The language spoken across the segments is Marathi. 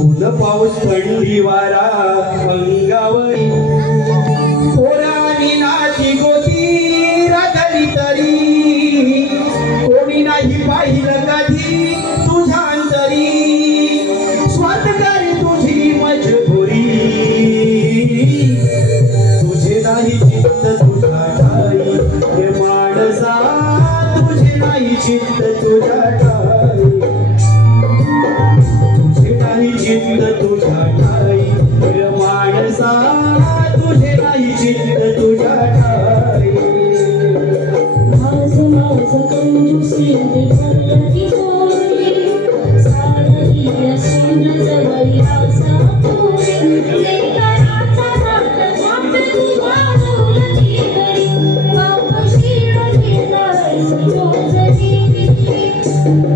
ऊन पाऊस थंडी वारा अंगावरी पोरानी नाची गोती राखली तरी कोणी नाही पाहिलं कधी तुझ्या अंतरी स्वातकारी तुझी मजबुरी तुझे नाही चित्त तुझ्या ठाई हे माणसा तुझे नाही चित्त तुझ्या ठाई तुझे नाही चित्त तुझ्या ठाई हे माणसा तुझे नाही चित्त तुझ्या ठाई माझं माझं कंजूसी भरली चोरी सारही या सोन जवळी आसा पोरी लेकराचा नात नाचती वाजवती घरी बाप शिळ दिलास रोजनी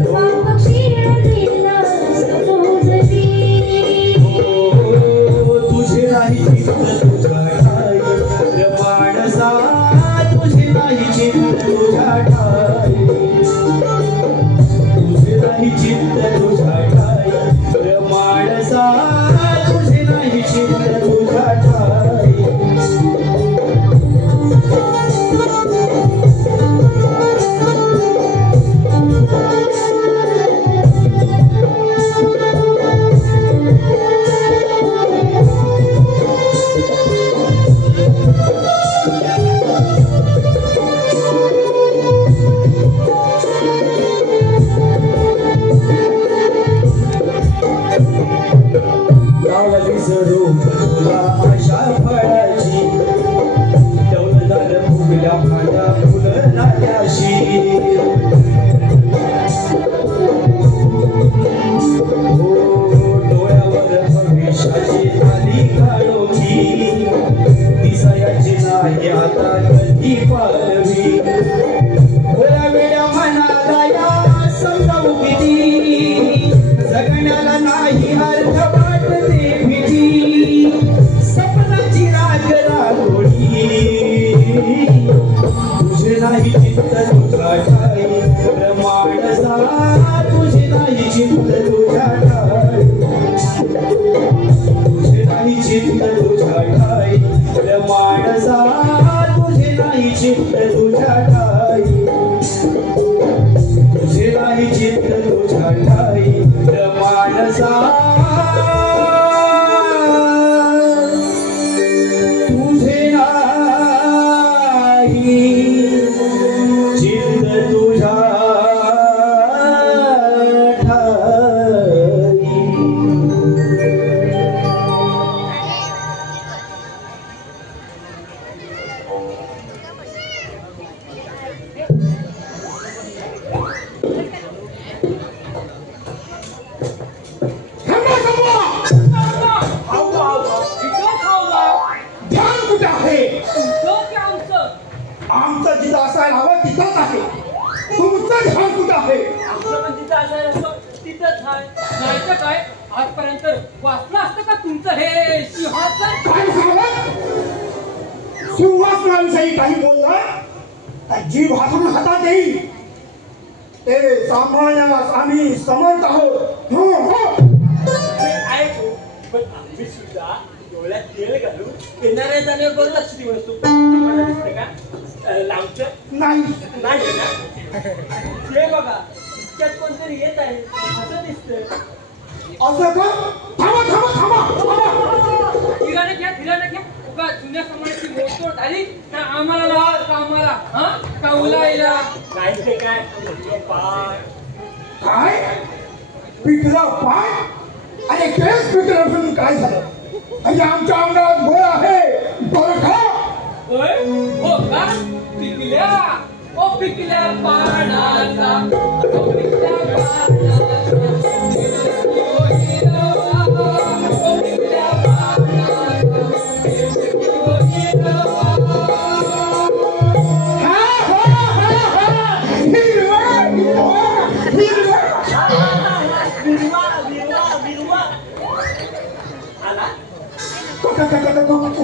बाप शिळ दिलास रोजनी तुझे नाही चित्त तुझ्या ठाई हे माणसा तुझे नाही चित्त तुझ्या ठाई तुझे नाही चित्त तुझ्या ठाई हे माणसा तुझे नाही चित्त तुझ्या ठाई गावाली स्वरूप तुला आशा फळाची डौलदार फुगल्या फांद्या फुलणाऱ्याशी हो डोळ्यावर भविष्याची आली काळोखी दिसायची नाही आता कधी पालवी थोड्या वेळा मनाला या समजावू किती जगण्याला नाही अर्थ वाटते भीती सपनाची राग रागोळी तुझे नाही चित्त तुझ्या ठाई माणसा तुझे नाही चित्त तुझ्या ठाई तुझे नाही चित्त तुझ्या ठाई माणसा तुझे नाही चित्त तुझ्या ठाई तुझे नाही चित्त तुझ्या ठाई माणसा तुझे नाही चित्त तुझ्या आमचं जिथं असायला हवं तिथंच आहे तुमचं ध्यान कुठं आहे आपलं पण जिथं असायला हवं तिथंच आहे नाहीतर काय आजपर्यंत वाचलं असतं का तुमचं हे सिंहासन काय झालं सिंहासनाविषयी काही बोलला तर जीव हातून हातात येईल ते सांभाळण्यास आम्ही समर्थ आहोत हो हो हे आहेच हो. पण आम्ही सुद्धा डोळ्यात तेल घालून येणाऱ्या जाण्यावर लक्ष देऊ असतो तुम्हाला दिसतं का लांबचं नाही नाही ना ते बघा इतक्यात कोणतरी येत आहे असं दिसतंय असं का थांबा थांबा थांबा थांबा फिरायला घ्या उगा जुन्या समाजाची मोडतोड झाली तर आम्हाला लावा कामाला हा का उलायला काय ते काय पाय काय पिकला पाय आणि केस पिकलं असून काय झालं म्हणजे आमच्या अंगात गोळ आहे बरं का होय हो का पिकल्या पानाचा ओ पिकल्या पानाचा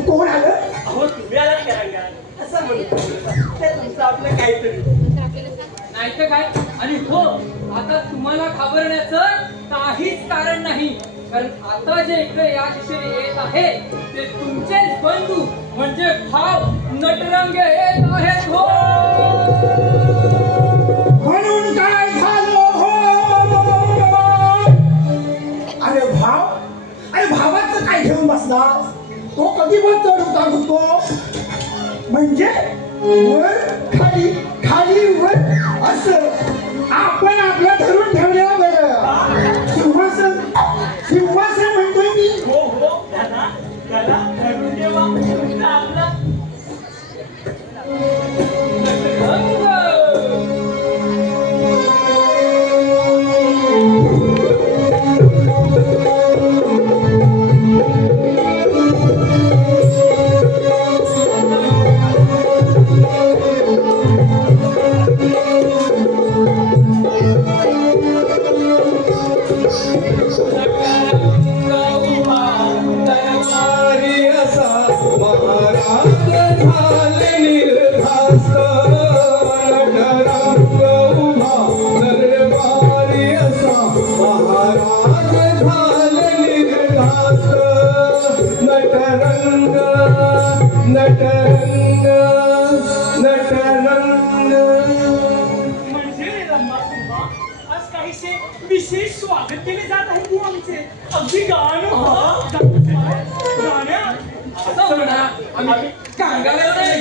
कोण आलं अहो तुम्ही आलात का रंगात असं म्हणतो ते तुमचं आपलं काहीतरी नाही तर काय आणि हो आता तुम्हाला घाबरण्याचं काहीच कारण नाही कारण आता जे इकडे या दिशेने येत आहे ते तुमचेच बंधू म्हणजे भाव नटरंग येत आहेत हो. म्हणून काय झालं हो? अरे भाव, अरे भावाचं काय घेऊन बसला? तो कधी पण चढ उतार होतो म्हणजे वर खाली खाली वर असं आपण आपल्या धरून ठेवलेलं बरं. सिंहासन सिंहासन म्हणतोय मी. हो हो त्याला त्याला धरून ठेवा आपला विशेष स्वागत केले जात आहे तू आमचे. अगदी गाणं असं म्हणा आम्ही कांगाला नाही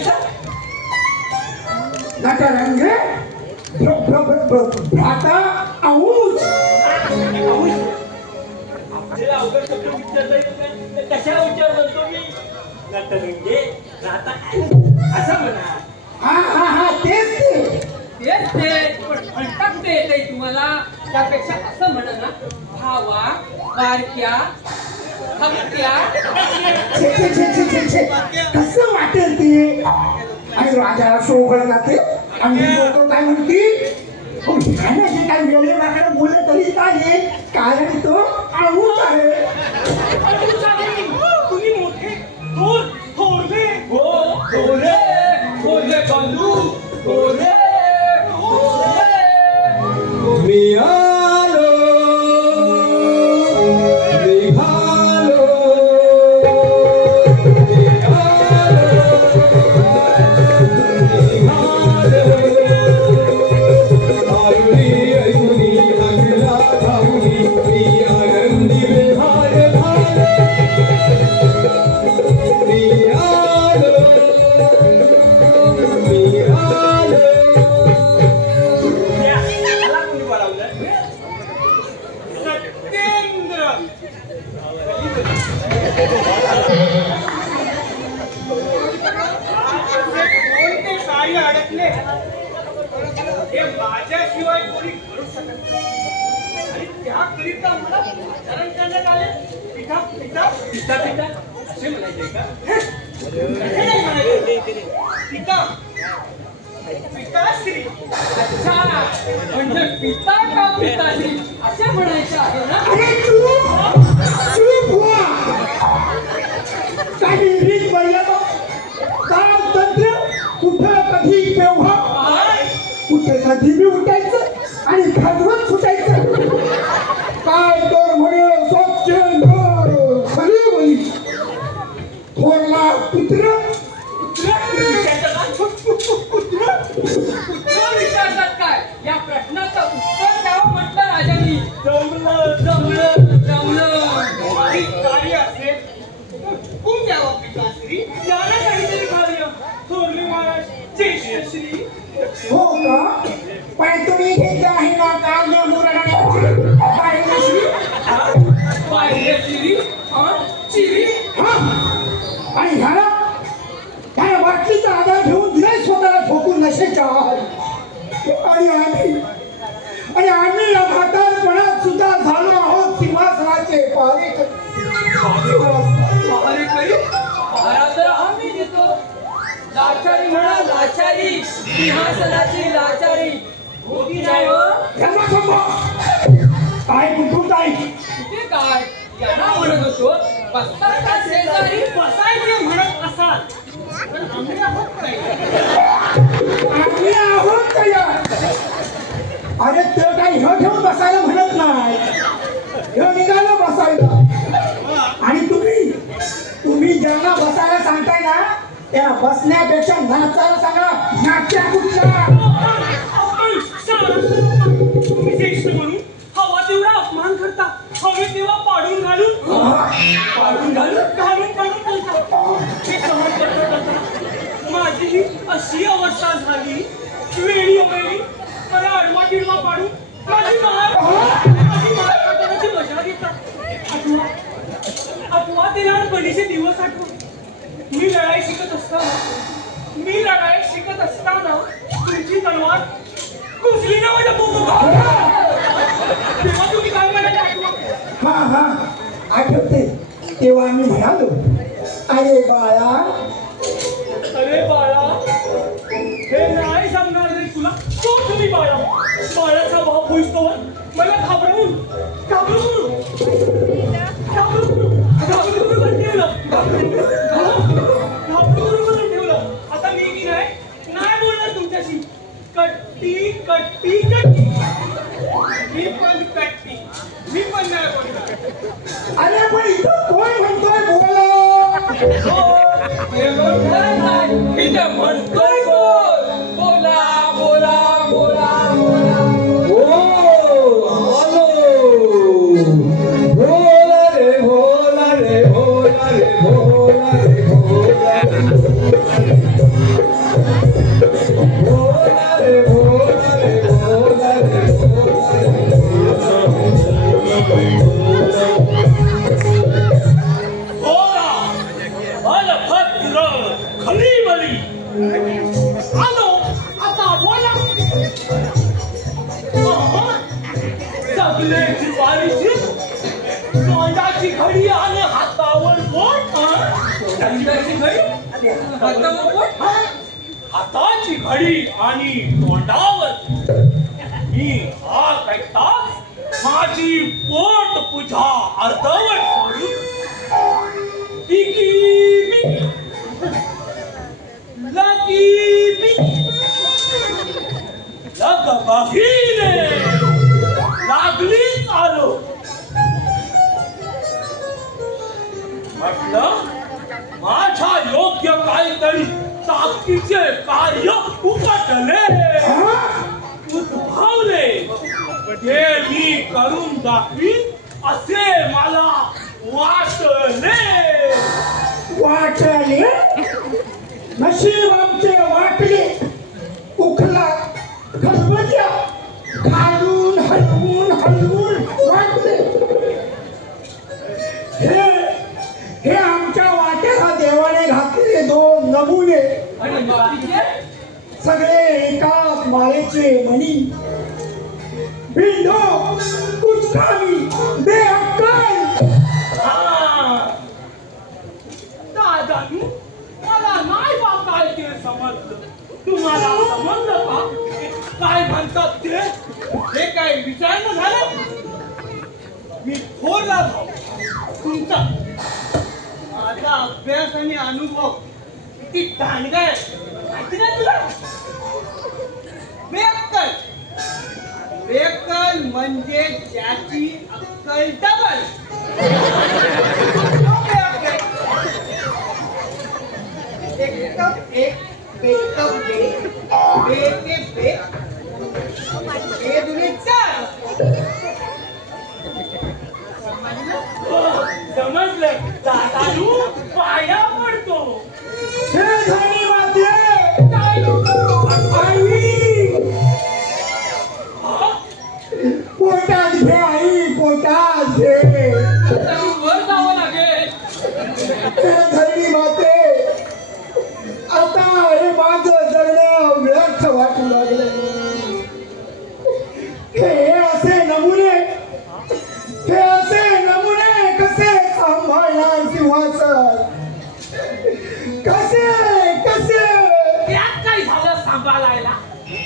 नटरंगे भ्राता आऊस. आपल्याला अवघड शब्द विचारता कशा विचार करतो मी. नटरंगे राहता असं म्हणा. हा हा हा तेच ते. तेच ते पण म्हणता कुठे येते तुम्हाला. त्यापेक्षा असं म्हणा ना भावा बारक्या हक्क्या. छे छे छे छे छे छे कसं वाटेल ते. आणि राजाला शोभळ जाते आणि लोक काय म्हणतील ह्याने काय वेळे वाकडे बोलले तरी चालेल कारण तो आऊस आहे. तुम्ही मोठे थोर थोरले हो थोरले थोरले बंधू थोरले मी आलो निघालो आरुणी ऐकुनी अंगला धावली मी आनंदी विहार झाले. मी आलो मी आलो. मला कोणी बोलावलं. सत्येंद्र कोणते कार्य अडकले हे माझ्याशिवाय कोणी करू शकत नाही. आणि त्याकरिता मला आचरण करण्यात आले. पिता पिता पिता पिता असे म्हणायचे का. असे नाही म्हणायचे. पिता पिताश्री. अच्छा म्हणजे पिता का पिताश्री असे म्हणायचे आहे ना. अरे चूप चूप हुआ. काही रीत मर्यादा काम तंत्र कुठं कधी केव्हा कुठे कधी बी उठायचं आणि घालवत सुटायचं. काय तर म्हणे सत्येंद्र खरी बोली. थोरला पुत्र पुत्र विचारतात काय या प्रश्नाचं उत्तर द्यावं म्हटलं राजांनी. जमलं जमलं जमलं. काही कार्य असेल हुकूम द्यावा पिताश्री. याला काहीतरी कार्य थोरले महाराज ज्येष्ठश्री. हो का पण तुम्ही घेतले आहे ना कार्य मुरडण्याची पाहिलेश्री. पाहिजे चिरी चिरी. आणि ह्याला ह्या बाटलीचा आधार घेऊन दिले स्वतःला ठोकून नशेच्या आणि आम्ही या म्हातारपणात सुद्धा झालो आहोत सिंहासनाचे पहारेकरी. पहारेकरी पहारा तर आम्ही देतो. लाचारी म्हणा लाचारी सिंहासनाची लाचारी होती नाही हो. ह्याला थांबवा. काय कुठून जाईल कुठे काय यांना म्हणत होतो बसता का शेजारी. बसायचे म्हणत असाल पण आम्ही आहोत नाही. आम्ही आहोत तयार. अरे ते काही ह्यो ठेवून बसायला म्हणत नाही. ह्यो निघाला बसायला. ज्यांना बसायला सांगताय ना त्यांना बसण्यापेक्षा नाचायला सांगा. नाट्या कुठच्या तुम्ही ज्येष्ठ म्हणून हवा तेवढा अपमान करता, हवे तेव्हा पाडून घालून बोलता. हे सहन करता माझी ही अशी अवस्था झाली. वेळी मला अडवा टिडवा पाडून माझी मार काढण्याची मजा घेतात. आठवा ते लहानपणीचे दिवस आठवून मी लढाई शिकत असताना तुमची तलवार घुसली ना माझ्या तेव्हा तुम्ही काय म्हणाले? हा आठवते. तेव्हा आम्ही म्हणालो अरे बाळा हे नाही सांगणार नाही तुला. तो तुम्ही बाळाचा भाव पोचतोवर मला घाबरवून ठेवलं. आता मी की नाही बोलणार तुमच्याशी. कट्टी मी पण नाही बोलणार. अरे पण इथं कोण म्हणतोय बोला म्हणतोय बोला बोला बोला बोला भोला रे भोला रे भोला रे भोला रे भोला रे भोला रे भोला रे भद्र खलीबली आलो आता बोला. सगळे जिवारीची तोंडाची घडी आणि हातावर बोट. हाताची घडी आणि तोंडावर मी हा ऐकता माझी पोट तुझ्या अर्धवट सोडून लागलीच आलो. म्हटलं माझ्या योग्य काहीतरी ताकदीचे कार्य उकटले उद्भवले. ते मी करून दाखवीन असे मला वाटले. नशीब आमचे वाटले. उखला खलबत्या घालून हलवून वाटले. हे आमच्या वाट्याला देवाने घातलेले 2 नमुने सगळे एकाच माळेचे मणी. बिंदो कुचकामी बेअक्कल. दादानी मला नाही बा काय ते समजलं. तुम्हाला समजलं का काय म्हणतात ते? हे काय विचारणं झालं? मी थोरला भाऊ तुमचा. माझा अभ्यास आणि अनुभव किती दांडगा आहे माहिती नाही तुला? बेअक्कल म्हणजे ज्याची अक्कल डबल. एक बेकअप बे हे दुने 4. समजलं? दादालू पाया पडतो. हे धनी माते पोटात घे आई पोटात घे. वर जावं लागेल. हे धनी माते आता हे माझं जगणं व्यर्थ वाटू लागलं. हे असे नमुने कसे सांभाळणार सिंहासन? कसे त्यात काय झालं सांभाळायला?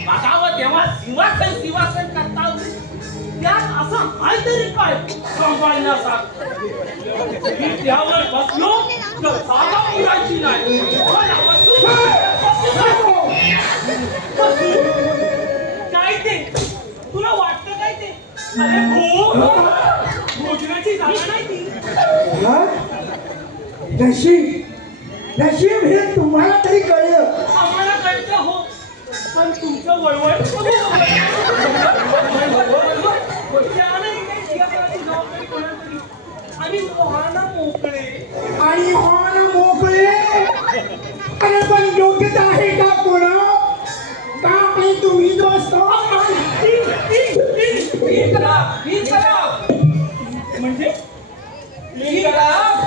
बघावं तेव्हा सिंहासन करता त्यात असं काहीतरी काय सांभाळण्यासारखं. मी त्यावर बसलो तर जागा पुरायची नाही. काय ते तुला वाटतं काय ते? अरे भोजनाची जागा नाही ती. जशी नशीब हे तुम्हाला तरी कळलं. आम्हाला कळतं हो, पण तुमचं वळवळ जबाबदारी कोणाला तरी आणि मोहाना मोकळे आणि मन मोकळे. अरे पण योग्यता आहे का कोणा का काही तुम्ही दोस्त म्हणजे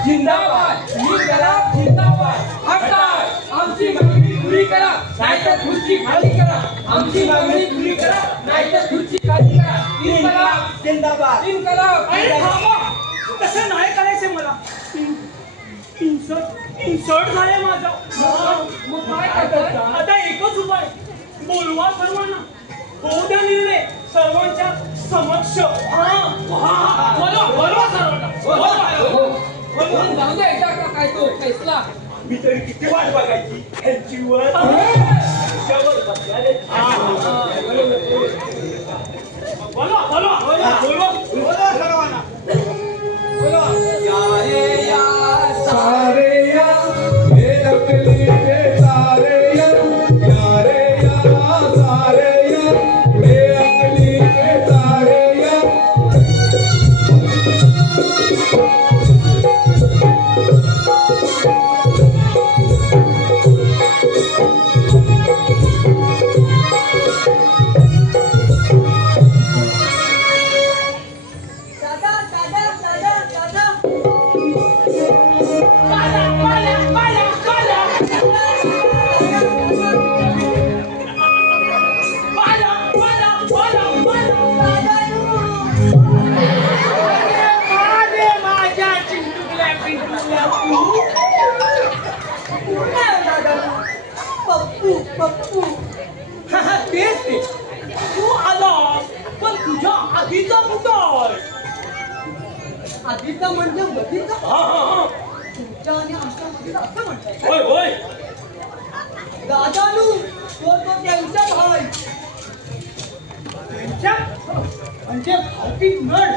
जिंदाबाद जिंदाबाद हटताय आमची मागणी पुरी करा नाहीतर खुर्ची खाली करा आमची मागणी पुरी करा नाहीतर खुर्ची खाली करा जिंदाबाद. अरे थांबा, तसं नाही करायचं मला. इन्सर्ट झालंय माझं. मग काय करता आता एकच उपाय, बोलवा सर्वांना, होऊ द्या निर्णय सर्वांच्या समक्ष. बोलवा सर्वांना. जाऊ दे एकदा का काय तो फैसला मी तरी किती वाट बघायची यांची वर बोलवा सर्वांना. सारे या बेअकली के सारे या सारे या बेअकली के सारे या. तेच ते, तू आला पण तुझ्या आधीचा पुतळ. आधीचा म्हणजे मधीचा हा. तुमच्या आणि आमच्या मधीचा असं म्हणताय. होय दादानू तो त्यांचा भाई त्यांच्या म्हणजे भावकीत नड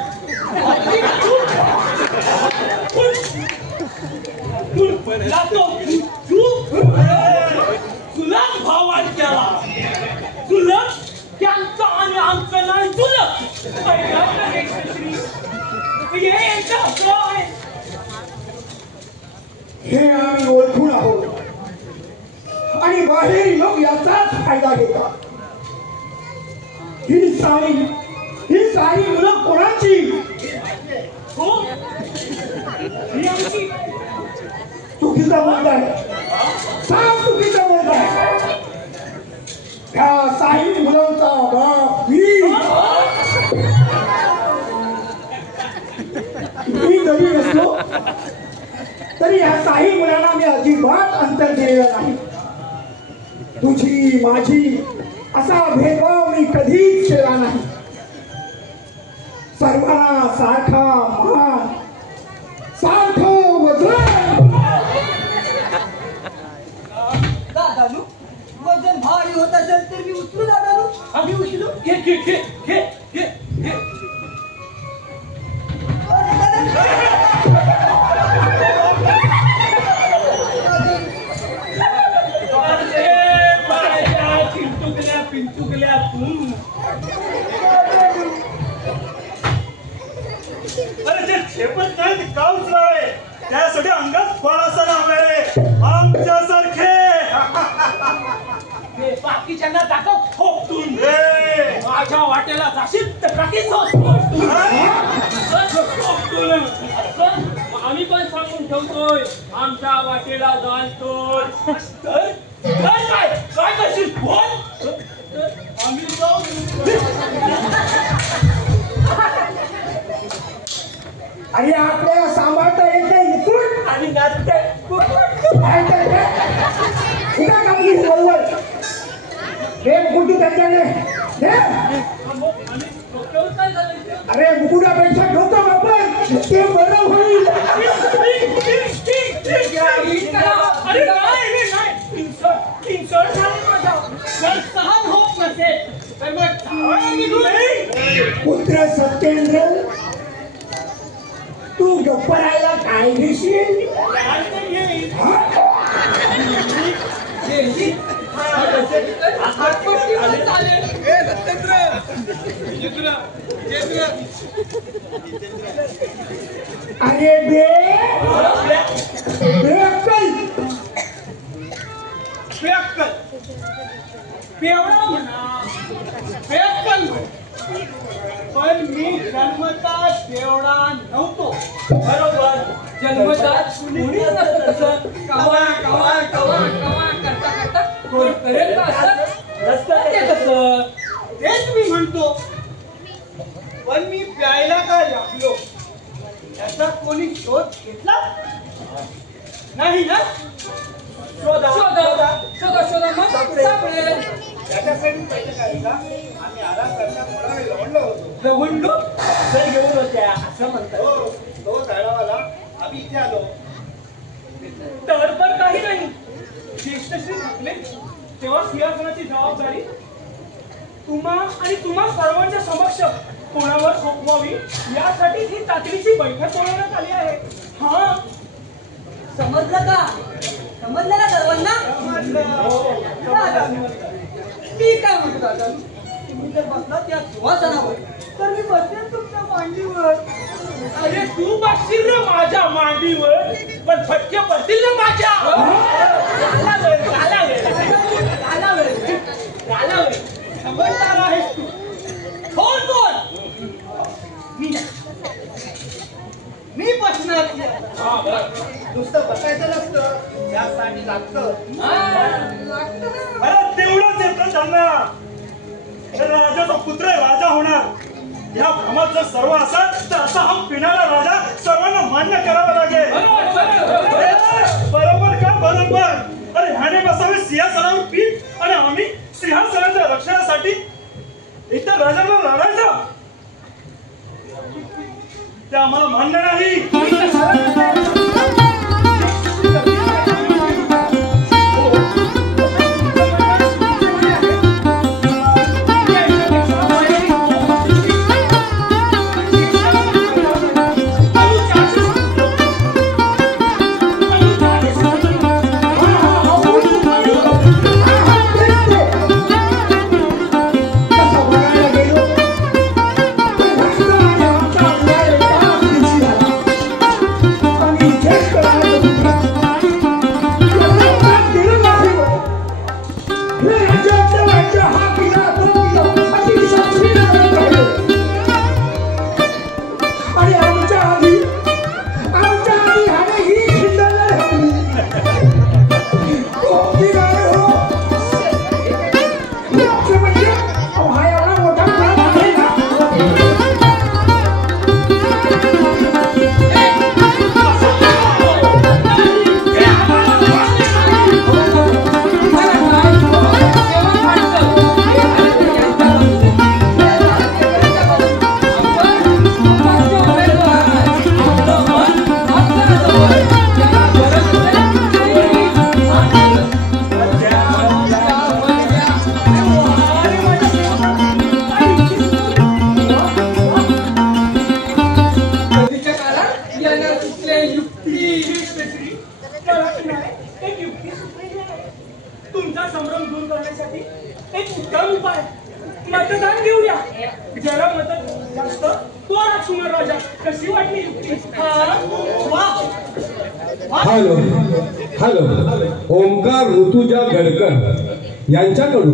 तुलाच भावान केला. तुलक त्यांचा आणि आमचं नाही तुलक. हे आम्ही ओळखून आहोत आणि बाहेर लोक याचाच फायदा घेतात. ही सारी मुलं कोणाची? हो ही आमची चुकीचा मुद्दा आहे. साफ चुकीचा मुद्दा आहे. ह्या साई मुलांचा बाप मी जरी नसलो तरी ह्या साई मुलांना मी अजिबात अंतर दिलेलं नाही. तुझी माझी असा भेदभाव मी कधीच केला नाही. सर्वांना सारखा मान सारखं वजन. दादानू वजन भारी होत असेल तर मी उचलू दादानू. आम्ही उचलू. घे पिंचुकल्या तू. अरे ते झेपत नाही ते का उचलावे, त्यासाठी अंगात फळ असं लावले आमच्यासारखे. बाकीच्यांना दाखव खोपटून. माझ्या वाटेला जाशील तर काकीच आम्ही पण सांगून ठेवतोय आमच्या वाटेला जाणतोय. तर काय करशील बोल. आम्ही जाऊ. आणि आपल्याला सांभाळता येत नाही मुकुट आणि नाचतंय हे मुकुट त्यांच्याकडे दे. अरे मुकुटापेक्षा डोकं वापर ते बरं होईल. अरे नाही इन्सर्ट झाले माझा. जर सहन होत नसेल तर मग पुत्र सत्येंद्र तू गप्प राहायला काय घेशील? येईल. हा? हातपट्टी पण चालेल. अरे बेअक्कल. बेअक्कल बेवडा म्हणा बेअक्कल म्हण. पण मी जन्मताच बेवडा नव्हतो. बरोबर. जन्मताच कुणीच नसतं तसं. कवा कवा कवा कवा करता करता कोण करेल का असं नसतं ते तसं. तेच मी म्हणतो. पण मी प्यायला का लागलो याचा कोणी शोध घेतला नाही ना? शोधा शोधा शोधा शोधा मग सापडेल. त्याच्यासाठी पहिले काय का आम्ही आराम करता कोणाला लवणलो होतो. लवंडलो सर घेऊन होत्या असं म्हणतात. तो झाडावाला आम्ही इथे आलो तर पण काही नाही. ज्येष्ठश्री म्हटले तेव्हा सिंहासनाची जबाबदारी तुम्हा सर्वांच्या समक्ष कोणावर सोपवावी यासाठी ही तातडीची बैठक बोलवण्यात आली आहे. हा समजलं का? समजलं ना सर्वांना? दादा, मी काय म्हणतो दादा, तुम्ही जर बसलात या सिंहासनावर तर मी बसेन तुमच्या मांडीवर. अरे तू बसशील रे माझ्या मांडीवर पण फटके पडतील ना माझ्या. समजदार आहेस तू. कोण कोण मी बसणार नुसतं बसायचं नसतं त्यासाठी लागतं. अरे तेवढंच येतं त्यांना. राजाचा पुत्र राजा होणार. या भ्रमात जर सर्व असाल तर असा हा पिणारा राजा सर्वांना मान्य करावा लागेल. बरोबर का? बरोबर. अरे ह्याने बसावे सिंहासनावर पीठ आणि आम्ही सिंहासनाच्या रक्षणासाठी इतर राजांना लढायचं. ते आम्हाला मान्य नाही. तुमचा संभ्रम दूर करण्यासाठी एक उत्तम उपाय. मतदान घेऊया. ज्याला मत जास्त तो राजकुमार राजा. कशी वाटली युक्ती? Hello hello. ओमकार ऋतुजा गडकर यांच्याकडून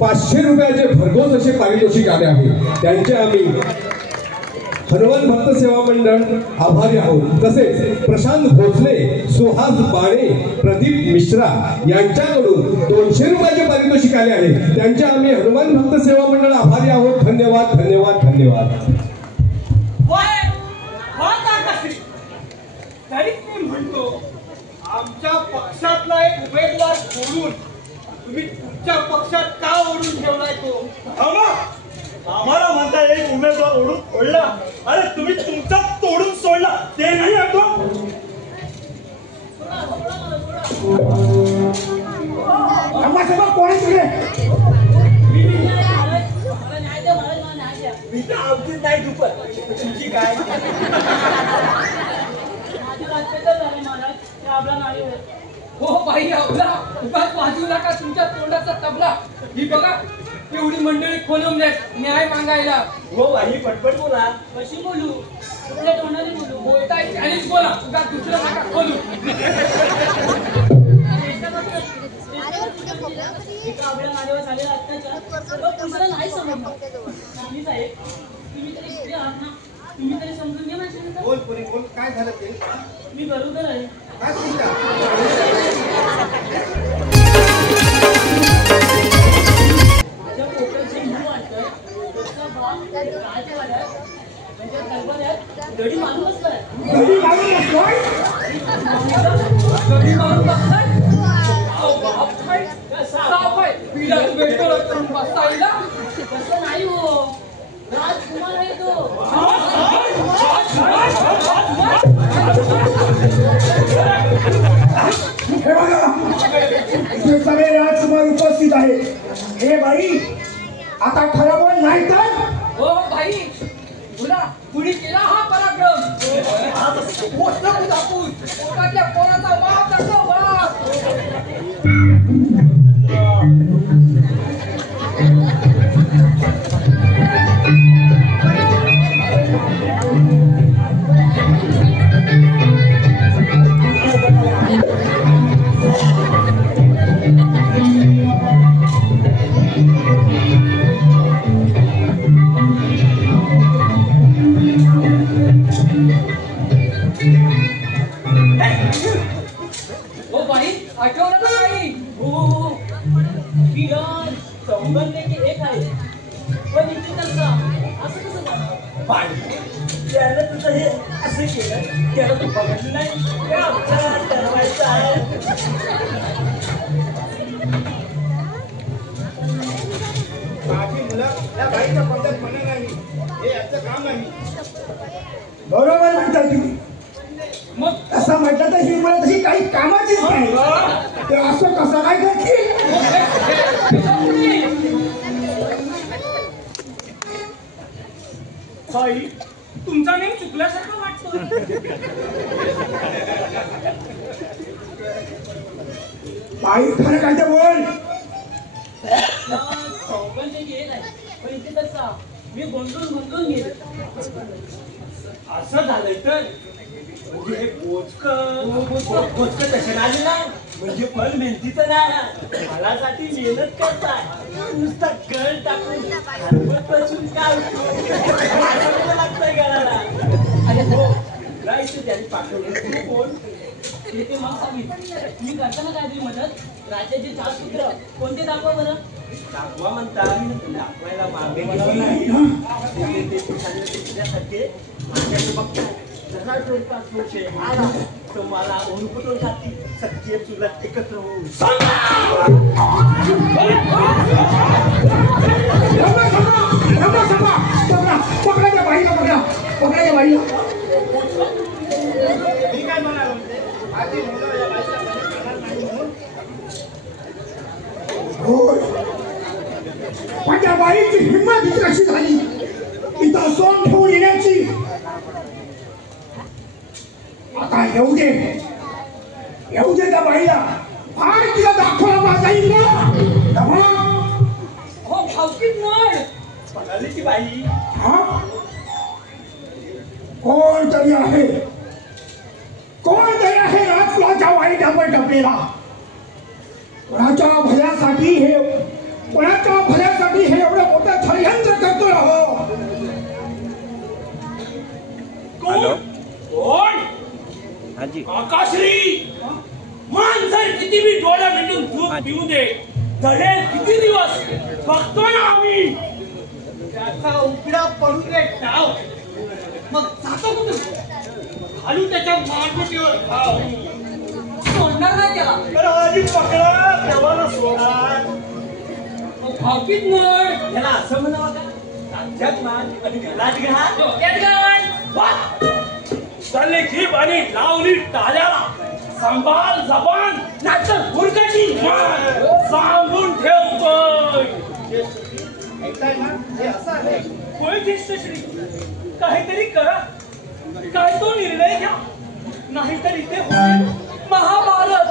500 रुपयाचे भरघोस असे पारितोषिक आले आहे. त्यांचे आम्ही हनुमान भक्त सेवा मंडळ आभारी आहोत. तसेच प्रशांत भोसले, सुहास बाणे, प्रदीप मिश्रा यांच्याकडून 200 रुपयाचे पारितोषिक आले आहे. त्यांचे आम्ही हनुमान भक्त सेवा मंडळ आभारी आहोत. धन्यवाद धन्यवाद धन्यवाद. तरी मी म्हणतो आमच्या पक्षातला एक उमेदवार सोडून तुम्ही तुमच्या पक्षात का ओढून ठेवलाय तो? आम्हाला म्हणता एक उमेदवार ओढून सोडला. अरे तुम्ही तुमचा तोडून सोडला ते नाही आठवत. कोणी तुझे मी तर आवडीत नाही दुपत तुमची काय? हो बाई, आपला उगाच वाजू नका तुमच्या तोंडाचा तबला. ही बघा एवढी मंडळी खोलवल्यात न्याय मागायला. हो बाई पटपट बोला. कशी बोलू? कुठल्या तोंडाने बोलू? बोलताय त्यानेच बोला, तुझा दुसरं नका खोलू. एका आपल्या नादेवर झालेला अत्याचार सर्व पुरुषाला नाही समजलं. स्वामी साहेब, तुम्ही तरी इकडे आहात ना, तुम्ही तरी समजून घ्या माझ्या. बोल पुरी बोल, काय झालं ते? मी बरोबर आहे. काय चिंता? माझ्या पोटाची मूळ वाटतं त्याचा बाप राजवाड्यात म्हणजे दरबारात गडी मारून बसलाय. घरी मारून बसलोय? कधी मारून बसलाय? अहो, बाप काय? साप आहे. पिढ्यात वेटोळं करून बसायला. तसं नाही हो, राजकुमार आहे तो. हे बघा, इथे सगळे राजकुमार उपस्थित आहेत. हे बाई, आता ठरवलं नाही तर हो भाई, तुला कुणी केला हा पराक्रम? मोठं कुदापूर, पोटातल्या पोराचा बाप त्याचा बाप. हो भाई, आठवलं ना काही? हो, ही राज सौंदर्यापैकी एक आहे, पण इथे त्यांचा असं कसं झालं? त्यानं तुझं हे असं केलं, त्याला तू बघितलं नाही. ते आमच्या ठरवायचं आहे. माझी मुलं त्या बाईच्या पद्धत म्हणत नाही, हे याचं काम नाही. बरोबर म्हणता तुम्ही. मग असं म्हटलं तर ही मुलं तशी काही कामाचीच नाही. ते असं कसं काय करतील? बाई तुमचा नेम चुकल्यासारखं वाटतं. बाई खरं काय ते बोल. सौंदर्यापैकी एक आहे, पण इथे त्यांचा मी गोंधळून गेले. असं झालंय तर म्हणजे हे बोचक तसे आले ना, म्हणजे फल मेहनतीचं नाही. फळासाठी मेहनत करताय, नुसता गळ टाकून हरभर बसून काय लागतंय गळाला. अरे हो, राहायचं त्यांनी पाठवलं. तू कोण? ते मग सांगितलं मी करताना काहीतरी मदत. राज्याचे 4 पुत्र कोणते दाखवा बरं? दाखवा म्हणतात, दाखवायला मागे मला नाही. तुझ्यासारखे माझ्याकडे बघतो. जरा डोळ्यात दोष आहे आला तर मला ओळखून जाती. सख्खे चुलत एकत्र होऊन पकडा त्या बाईला, पकडा त्या बाईला. मी काय म्हणालो माझी मुलं या बाईला करणार नाही म्हणून. होय, पण त्या बाईची हिंमत इतकी कशी झाली इथं सोंग ठेवून येण्याची? आता येऊ दे त्या बाईला. फार तिला दाखवला माझा इंद्र. हो भावकीत नळ. म्हणाली की बाई हा, कोण तरी आहे राजकुलाच्या वाईट आपण टपलेला. कोणाच्या भल्यासाठी हे एवढं मोठं षडयंत्र करतोय. हो कोण कोण? आकाश्री माणसं किती बी डोळा मिटून दूध पिऊ दे, धडेल किती दिवस बघतो ना आम्ही. त्याचा उकडा पडू दे डाव, मग जातो कुठं? घालू त्याच्या मारबुटीवर खाव. सोडणार नाही त्याला. तर आधी पकडा तेव्हा सोडा. भावकीत नळ. त्याला असं म्हणावं का? राज्यात मान आणि घरात घ्या. डोक्यात गाण. चालले जीभ आणि लावली टाळ्याला. सांभाळ जबान नाहीतर गुडघ्याची मान. सांगून ठेवतोय. ऐकताय ना, हे असं आहे. होय ज्येष्ठश्री, काहीतरी करा. काय तो निर्णय घ्या, नाहीतर इथे होईल महाभारत.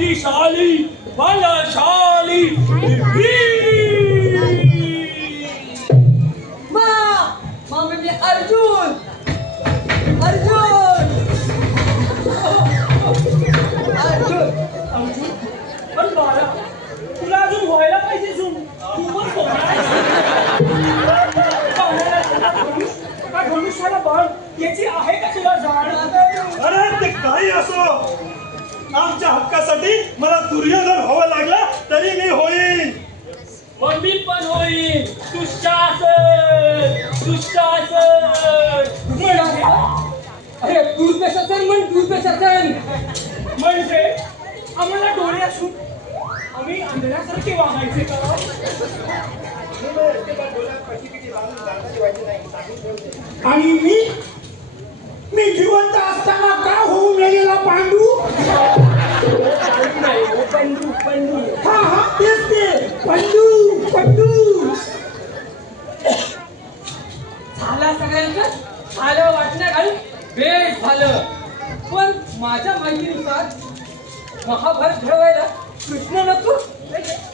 शक्तिशाली बलशाली वीर. माँ म्हणजे अर्जुन. अर्जुन पण बाळा तुला अजून व्हायला पाहिजे झूम. तू पण का धनुष्याला बाण याची आहे का तुला जाण? अरे ते काही असो, आमच्या हक्कासाठी मला दुर्योधन व्हावं लागला तरी मी होईल. मी पण होईल दुःशासन. दुःशासन अरे दुर्दशासन म्हण दुर्दशासन. म्हणजे आम्हाला डोळे असून आम्ही अंधण्यासारखे वागायचे का? आणि मी जिवंत असताना का होऊ गेलेला पांडू? हा तेच ते पंडू. झाला सगळ्यांचं झालं वाटण्या घालून बेश झालं. पण माझ्या माहितीनुसार महाभारत घडवायला कृष्ण नको.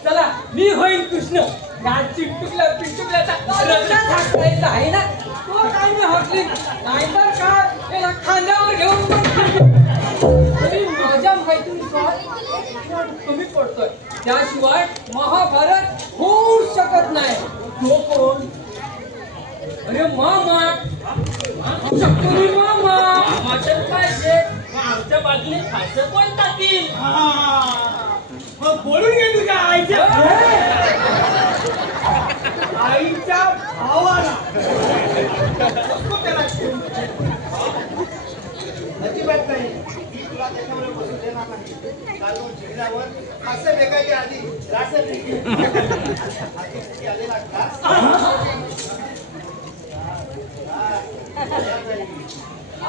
चला मी होईल कृष्ण. या चिंटुकल्याचा रस्ता हाकलायचा आहे ना, तो काय मी हाकली नाहीतर काय याला खांद्यावर घेऊन तरी माझ्या माहितीनुसार कमी पडतोय. त्याशिवाय महाभारत होऊ शकत नाही. तो कोण? अरे मामा, शकुनी मामा. मामाचं पाहिजे आमच्या बाजूने खायचं कोण टाकील? मग बोलून घे तुझ्या आईच्या भावाला. अजिबात नाही. मी तुला त्याच्यावर बसू देणार नाही. काल जिल्ह्यावर असं वेगायच्या आधी रासर आलेला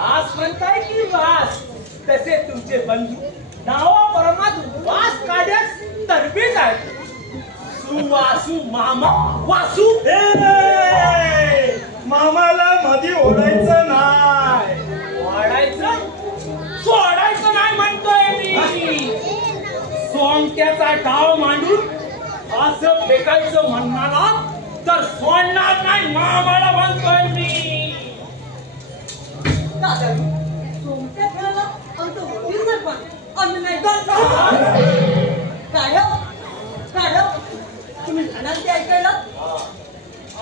आज म्हणताय की वास, तसे तुमचे बंधू नावा परमात वास काढ्यास तरबेज आहेत. सुवासू मामा वासू. मामाला मधी ओढायचं नाही. वाढायचं सोडायचं नाही म्हणतोय मी. सोंगट्याचा डाव मांडून असं फेकायचं म्हणणारा तर सोडणार नाही मामाला म्हणतोय मी. दादा तुमच्या खेळाला आमचं वडील नाही पण आम्ही नाही काढव तुम्ही म्हणाल ते ऐकायला.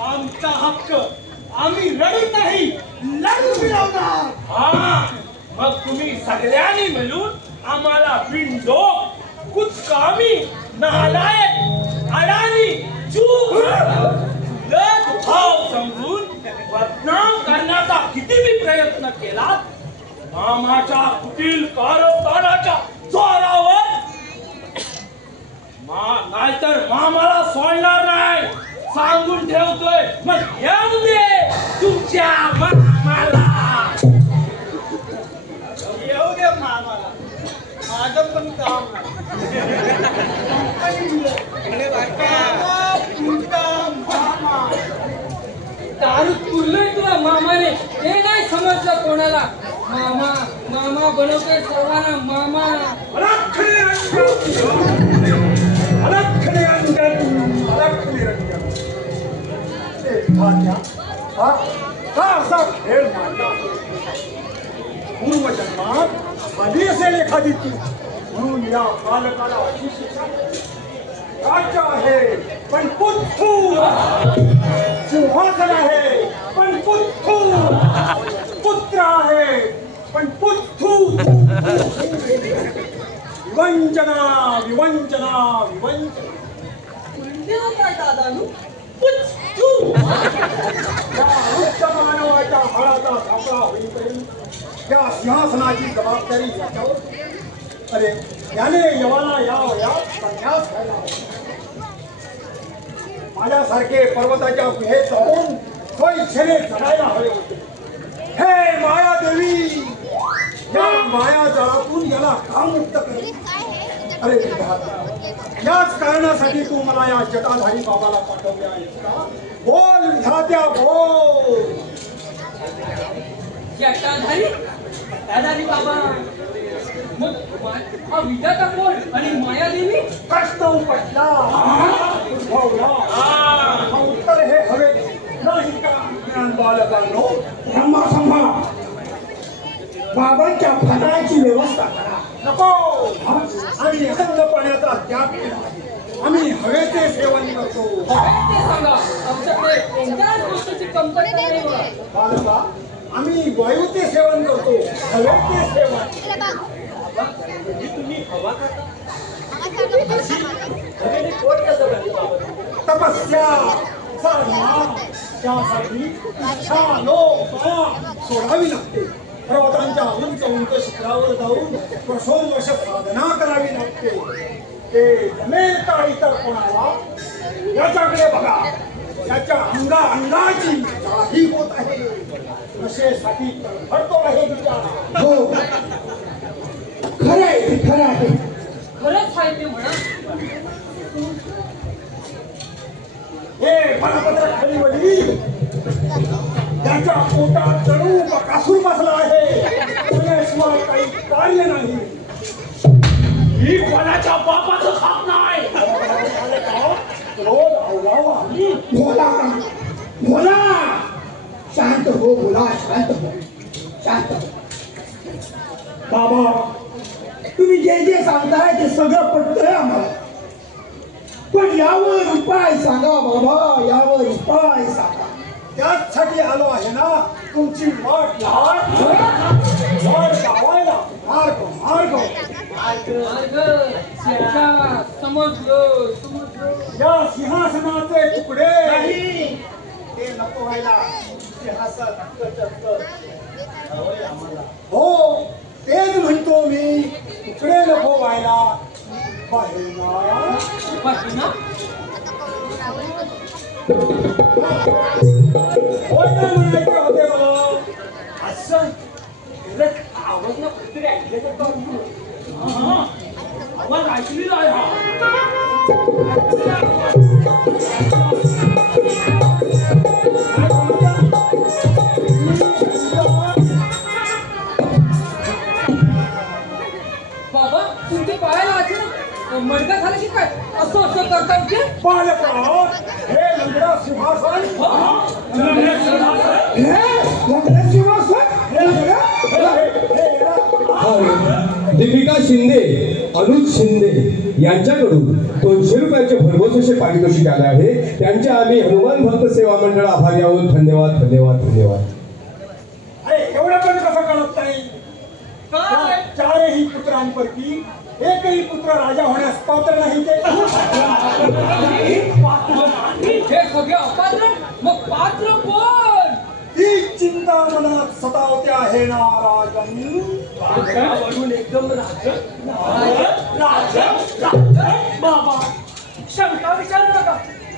आमचा हक्क आम्ही रडून नाही लढून मिळवणार. हा मग तुम्ही सगळ्यांनी मिळून आम्हाला बिंडो कुचकामी नालायक अडाणी भाव समजून बदनाम करण्याचा कितीही प्रयत्न केला मामाच्या कुटील कारभाराच्या जोरावर नाहीतर मामाला सोडणार नाही सांगून ठेवतोय. मग येऊ दे तुमच्या मामाला. येऊ दे मामाला. माझं पण काम दारू पुरलोय तुला मामाने ते नाही समजलं कोणाला. मामा मामा बनवतोय सर्वांना मामा. अलख निरंजन हा असा खेळ मांडला. पूर्वजन्मात आधी असेल एखादी चूक म्हणून या बालकाला अशी शिक्षा. राज्य आहे पण पुथ्थू. सिंहासन आहे पण पुथ्थू. पुत्र आहे पण पुथ्थू. विवंचना विवंचना विवंचना. काय दादानू या वृद्ध मानवाच्या हाडाचा सापळा होईपर्यंत या सिंहासनाची जबाबदारी याच्यावर. अरे याने यवाला या संन्यास घ्यायला हवा. माझ्यासारखे पर्वताच्या गुहेत जाऊन स्वइच्छेने जगायला हवे होते. हे मायादेवी, या माया जाळातून याला का मुक्त करे? अरे विधाता, याच कारणासाठी तू मला या जटाधारी बाबाला पाठवले आहेस का? बोल विधात्या बोल. जटाधारी बाबा मग भगवान हा विधाता कोण आणि मायादेवी कष्ट उपटला उद्भवला हा उत्तर हे हवे नाही का ज्ञान बालकांनो? ब्रह्मा संभा बाबांच्या फराळाची व्यवस्था करा. नको आम्ही अखंड पाण्याचा त्याग केला आहे. आम्ही हवेचे सेवन करतो. ते सांगा आमच्याकडे कोणत्याच गोष्टीची कमतरता नाही बघा. बालका आम्ही वायूचे सेवन करतो. हवेचे सेवन तुम्ही हवा खाता तपस्या साधना त्यासाठी इच्छा लोक सोडावी लागते. पर्वतांच्या उंच उंच शिखरावर जाऊन वर्षोवर्ष साधना करावी लागते. ते जमेल का इतर कोणाला? याच्याकडे बघा. याच्या अंगाची जाही होत आहे. नशेसाठी भरतो आहे बिचारा. हो खरं आहे ते खरं आहे. खरंच आहे ते म्हणा. हे मनपत्र खाली वडी त्याच्या पोटात जणू बकासूर बसला आहे. पुण्याशिवाय काही कार्य नाही. ही कोणाच्या बापाचं खात नाही. रोज अवलावा बोला बोला शांत हो बोला शांत हो शांत हो. बाबा तुम्ही जे जे सांगताय ते सगळं पटतंय आम्हाला. पण यावर उपाय सांगा बाबा. यावर उपाय सांगा. त्याचसाठी आलो आहे ना. तुमची वाट लावायला मार्ग मार्ग समजलो. या सिंहासनाचे तुकडे नाही ते नको व्हायला. सिंहासन हवंय आम्हाला. हो तेच म्हणतो मी. तुकडे नको व्हायला. ना होय ना म्हणायचे होते मला. असं आवाज ना कुठेतरी ऐकलं तर आवाज ऐकलेला आहे बाबा तुमच्या पायाला आधी ना मडका झाला की काय असं असं करता येते. बालका हे लंगडा सिंहासन दीपिका शिंदे अनुज शिंदे यांच्याकडून 200 रुपयाचे भरघोस असे पारितोषिक आले आहे. त्यांचे आम्ही हनुमान भक्त सेवा मंडळ आभारी आहोत. धन्यवाद धन्यवाद धन्यवाद. अरे एवढं पण कसं कळत नाही? काय चारही पुत्रांपैकी एकही पुत्र राजा होण्यास पात्र नाही. हे सगळे अपात्र मग पात्र कोण? ही चिंता मनात सतावते आहे ना राजन. म्हणून एकदम बाबा शंका विचारू नका.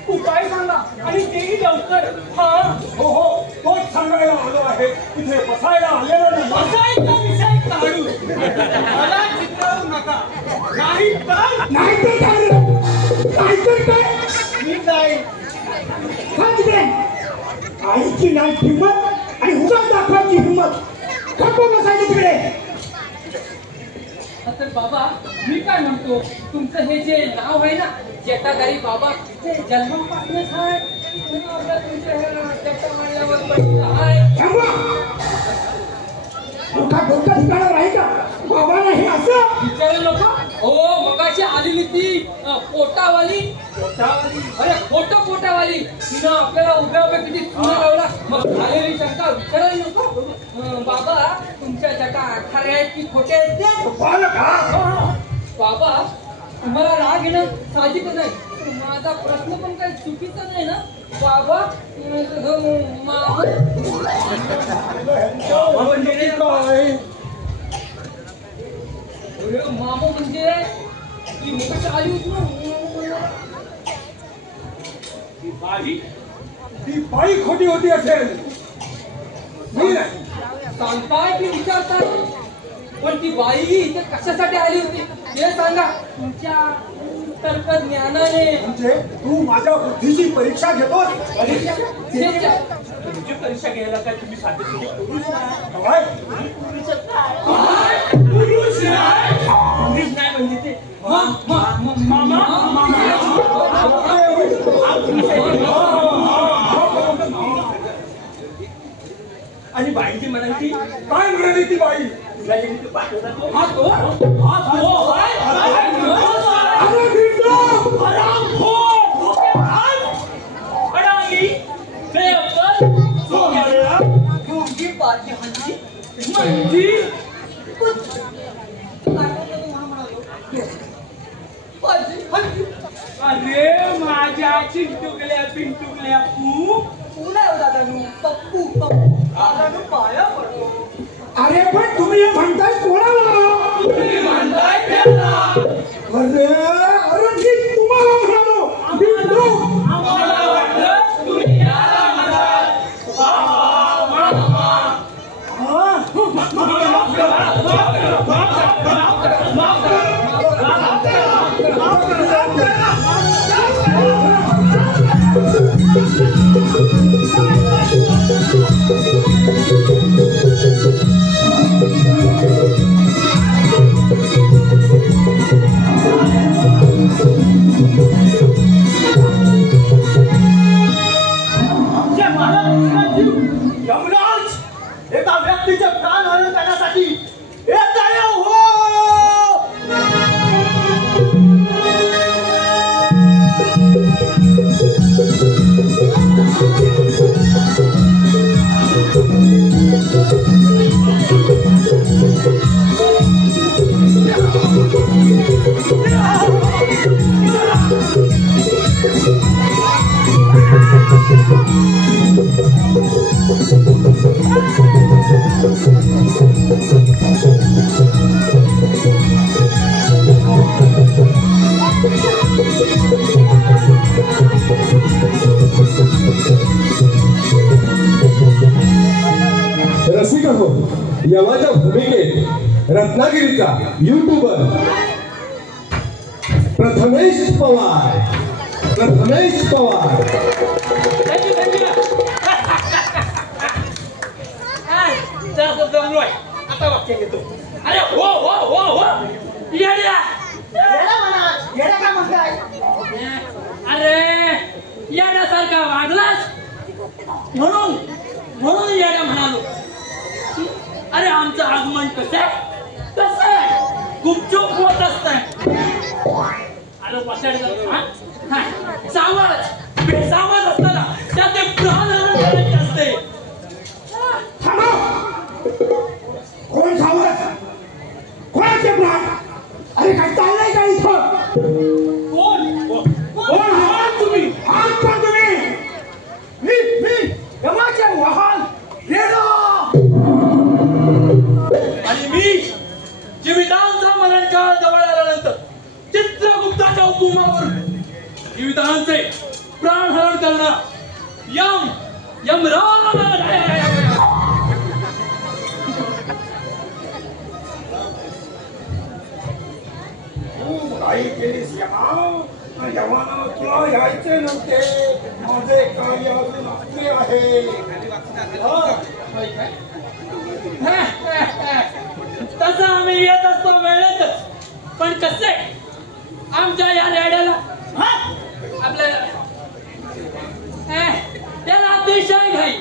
उपाय सांगा आणि तेही लवकर. हा हो हो तोच सांगायला आलो आहे. इथे बसायला आलेलो नाही. बसायचा विषय काढू. मला चित्रावू नका. नाही तर मी जाईन. आईची नाही किंमत आणि हुगाच दाखवायची हिंमत. खपो बसायची तिकडे. तर बाबा मी काय म्हणतो तुमचं हे जे नाव आहे ना जटाधारी बाबा ते जन्मापासूनच आहे. मोठा डोक्या ठिकाणावर आहे का बाबा? नाही असं विचारू नको. हो मगाशी आलेली ती पोटावाली. अरे पोटावाली तिनं आपल्याला उभ्या उभ्या किती चुना लावला. मग आलेली शंका विचारायला नको. बाबा तुमच्या जटा खऱ्या आहेत की खोट्या आहेत ते? बाबा तुम्हाला राग येणं साहजिकच नाही. माझा प्रश्न पण काही चुकीचा नाही ना बाबा? मामा म्हणजे ती मुखाची आली होती ना. ती बाई खोटी होती असेल. मी नाही. सांगताय की विचारताय? पण ती बाई इथे कशासाठी आली होती ते सांगा. तुमच्या तर्क ज्ञानाने. म्हणजे तू माझ्या बुद्धीची परीक्षा घेतोस? तुमची परीक्षा घ्यायला काय तुम्ही साधे काय? पुरुष नाही. म्हणजे ते मामा आणि बाईची म्हणायची काय म्हणाली ती बाई? तुला जे मी पाठवला तो अरे भिंडो! मुलगी पाठी हंडी म्हणजे अरे माझ्या चिंटुकल्या पिंटुकल्या तू तुला दादानू पप्पू पप्पू दादानू पाया पडतो. अरे पण तुम्ही हे म्हणताय कोणाला? तुम्ही म्हणताय त्याला अरे अरे मी तुम्हाला म्हणालो बिंदू. आम्हाला वाटलं तुम्ही याला म्हणाल. यमराज एका व्यक्तीचे प्राण हरण करण्यासाठी येत आहे हो. रसिका हो, यमाच्या भूमिकेत रत्नागिरीचा युट्यूबर प्रथमेश पवार. जमलोय आता वाक्य घेतो. अरे हो हो हो हो येड्या. येडा का म्हणताय? अरे येड्यासारखा वागलास म्हणून येड्या म्हणालो. अरे आमचं आगमन कसं आहे गुपचूप होत असतंय. अरे बेसावध असताना त्याचे प्राण हरण करायचे असते. कोण सावध? कोणाचे प्राण? अरे काय चाललंय का इथं? कोण आहात तुम्ही? हात पण तुम्ही. मी यमाचे वाहन रेडा. आणि मी जीवितांचा मरणकाळ जवळ आल्यानंतर चित्रगुप्ताच्या हुकुमावर जीवितांचे प्राणहरण करणार यमराज. काही केलीस यमाना तुला यायचे नव्हते. माझे कार्य अजून आपले आहे. तसं आम्ही येत असतो वेळेतच. पण कसे आमच्या या रेड्याला आपल्याला त्याला अतिशय घाई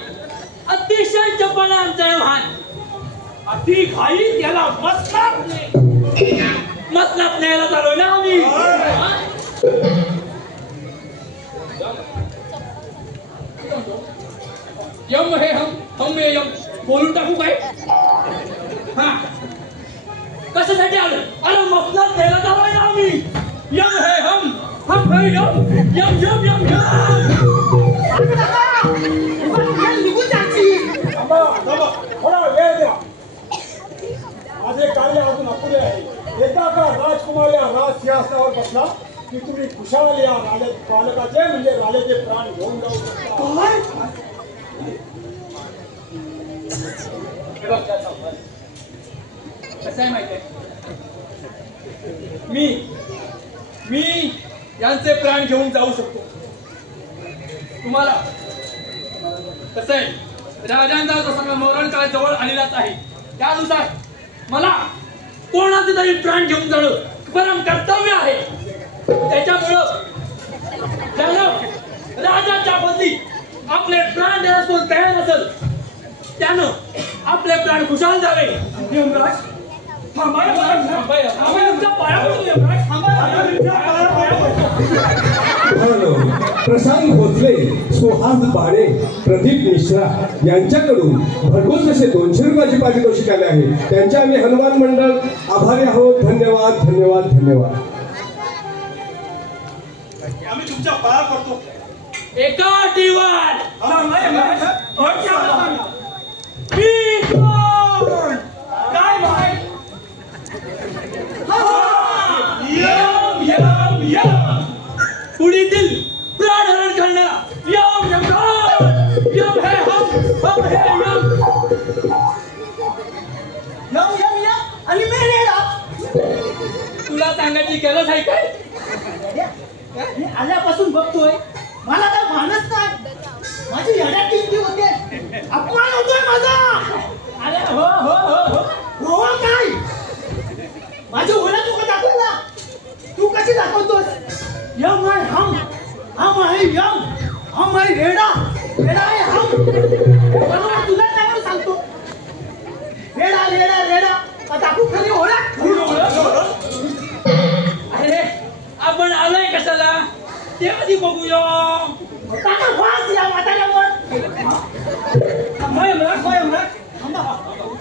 अतिशय चपळ आमचं वाहन. अति घाई त्याला मसनात न्यायला चालू ना आम्ही. यम हे हम हे यम बोलून टाकू काय? हा कशासाठी आलो? अरे मसनात न्यायला चालू ना आम्ही. यम हे हम हे यम यम यम यम निघून जायची. थोडा वेळ द्या. माझे कार्य अजून अपुरे आहे. एकदा का राजकुमार या राजसिंहासनावर बसला की तुम्ही खुशाल या बालकाचे म्हणजे राजाचे प्राण घेऊन जाऊ शकता. कसं आहे माहिती आहे? मी यांचे प्राण घेऊन जाऊ शकतो. तुम्हाला कसं आहे राजांचा जसा मरण काळ जवळ आलेलाच आहे त्यानुसार मला कोणाचे तरी प्राण घेऊन जाणं परम कर्तव्य आहे. त्याच्यामुळं त्यानं राजाच्या बदली आपले प्राण देण्यास कोण तयार असेल त्यानं आपले प्राण खुशाल जावे. यमराज थांबा, तुमच्या पाया पडतो. यमराज थांबा. प्रशांत भोसले, सुहास बाणे, प्रदीप मिश्रा यांच्याकडून भरघोस असे 200 रुपयाची पारितोषिक आले आहे. त्यांचे आम्ही हनुमान मंडळ आभारी आहोत. धन्यवाद, धन्यवाद, धन्यवाद. आम्ही तुमच्या पाया पडतो. एका अटीवर काय भाई पुढील प्राणहरण करणारा यम यमराज. यम है हम है यम आणि मेलेला तुला सांगायची गरज आहे काय? मी आल्यापासून बघतोय मला काय भानच नाही. माझी येड्या टीमची होते. अपमान होतोय माझा. अरे हो हो हो हो हो काय माझी ओळख तू दाखवला. तू कशी दाखवतोस? यम आहे हम आहे यम. हम आहे रेडा. रेडा आहे हम. बरोबर तुला काय सांगतो. रेडा रेडा रेडा दाखवू खरी ओळख. अरे आपण आलोय कशाला ते आधी बघूया.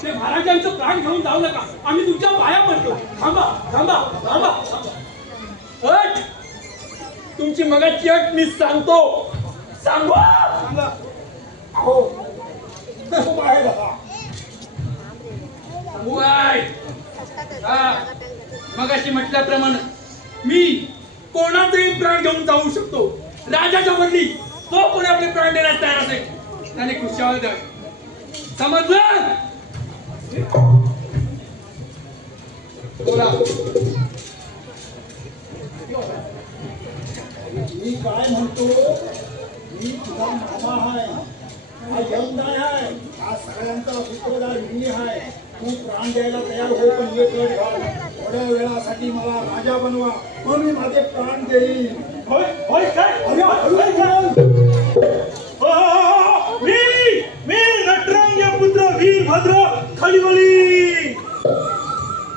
महाराजांचं प्राण घेऊन जाऊ नका. आम्ही तुमच्या पाया पडतो. थांबा थांबा थांबा. अट तुमची मगाची अट मी सांगतो. सांगा. हो बाहेर मगाशी म्हटल्याप्रमाणे मी कोणाचेही प्राण घेऊन जाऊ शकतो. राजाच्या बदली तो कोणी आपले प्राण देण्यास तयार असेल त्याने खुशाल द्या. समजलं? बोला. मी काय म्हणतो. मी तुझा मामा आहे. हा यमदाय आहे. हा सगळ्यांचा सूत्रधार मी आहे. तू प्राण द्यायला तयार हो पण एक अट घाल. थोड्या वेळासाठी मला राजा बनवा मग मी माझे प्राण देईल. होय होय काय? मी नटरंग पुत्र वीरभद्र खलिबली.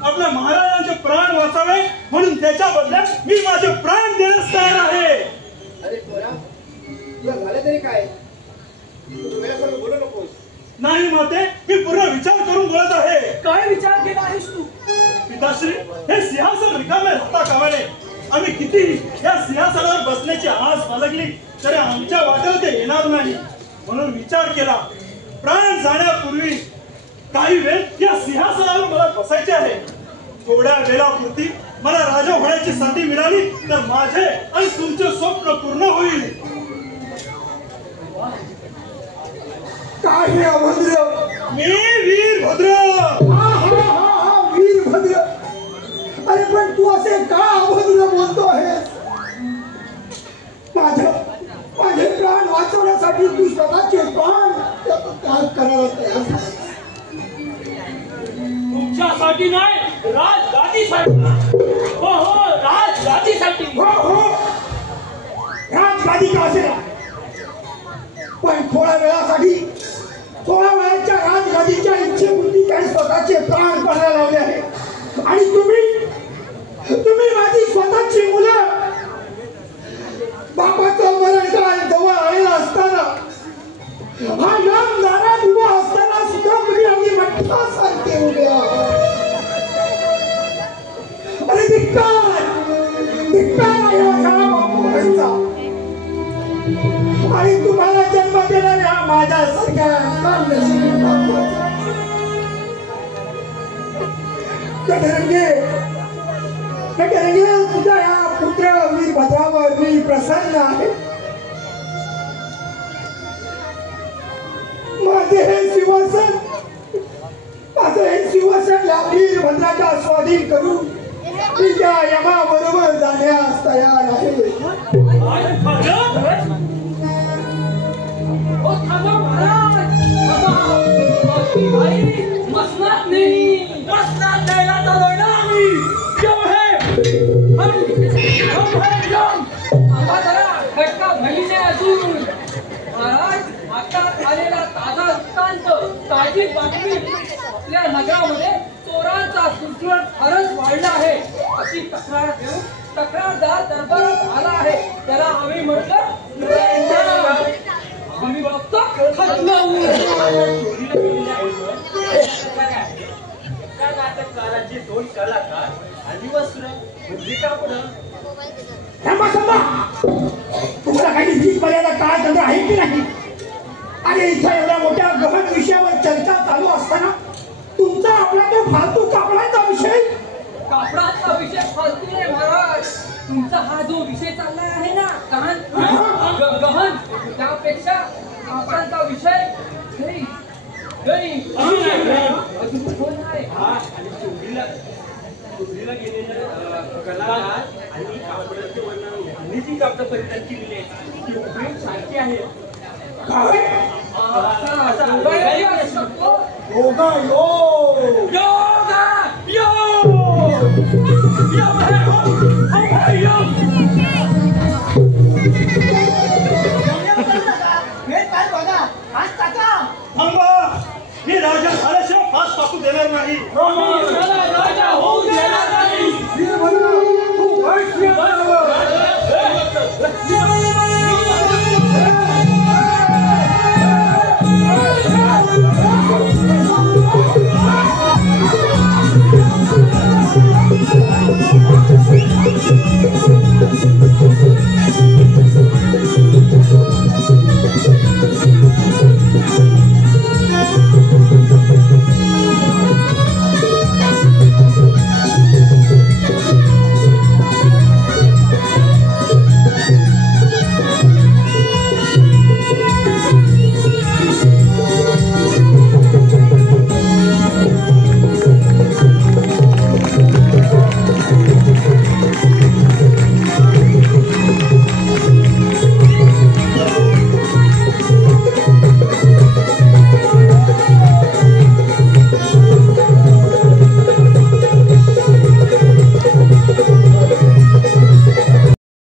आपल्या महाराजांचे प्राण वाचावे म्हणून त्याच्या बदल्यात मी माझे प्राण देण्यास तयार आहे. अरे पोरा तुला झालं तरी काय? तू वेळासारखं बोलू नकोस. नाही माते मी पूर्ण विचार करून बोलत आहे. काय विचार केला आहेस तू? पिताश्री हे सिंहासन रिकामे राहता कामा नये. आम्ही किती या सिंहासनावर बसण्याची आस बाळगली तरी आमच्या वाटेला ते येणार नाही. म्हणून विचार केला प्राण जाण्यापूर्वी काही वेळ या सिंहासनावर मला बसायचे आहे. थोड्या वेळापुरती मला राजा होण्याची संधी मिळाली तर माझे आणि तुमचे स्वप्न पूर्ण होईल. काय हे अभद्र. मी वीरभद्र. वीरभद्र. अरे पण तू असे का अभद्र बोलतो आहेस? माझे प्राण वाचवण्यासाठी तू स्वतःचे प्राण त्याग करायला तयार. तुमच्यासाठी नाही राजगादीसाठी. हो हो राजगादीसाठी. हो हो राजगादी का असेल पण थोड्या वेळासाठी थोड्या वेळाच्या राजगादीच्या इच्छेपुरती त्याने स्वतःचे प्राण पडायला लावले आहे. आणि तुम्ही माझी स्वतःची मुलं बापाचं मरण जवळ आलेला असताना हा यम दारात उभा असताना सुद्धा तुम्ही अगदी मठ्ठासारखे उभे आहात. अरे धिक्कार आहे बापाचा. आणि तुम्हाला जन्म देणाऱ्या माझ्यासारख्या तुझ्या या पुत्र वीरभद्रावर मी प्रसन्न आहे. माझे हे सिंहासन या वीरभद्राच्या स्वाधीन करून मी त्या यमाबरोबर जाण्यास तयार आहे. मसनात द्यायला चालू ना आम्ही. चोरीची बातमी आपल्या नगरामध्ये चोरांचा सुळसुळाट फारच वाढला आहे अशी तक्रार देऊन तक्रारदार दरबारात आला आहे. त्याला आम्ही म्हटलं आम्ही बघतो खतलावून. नाटककाराची दोन कलाकार आणि वस्त्र भूमिका पुढं थांबा तुम्हाला काही नीट मर्यादा काळ तंत्र आहे की नाही? अरे इथं एवढ्या मोठ्या गहन विषयावर चर्चा चालू असताना तुमचा आपला तो फालतू कापडाचा विषय. कापडाचा विषय फालतू नाही महाराज. तुमचा हा जो विषय चाललाय आहे ना गहन त्यापेक्षा कापडाचा विषय चोरीला गेलेल्या कलाकार आणि कापडाचे वर्णन यांनी जी कापड परिधान केलेली आहे ती उपयोग सारखी आहे. योगा यो योगा यो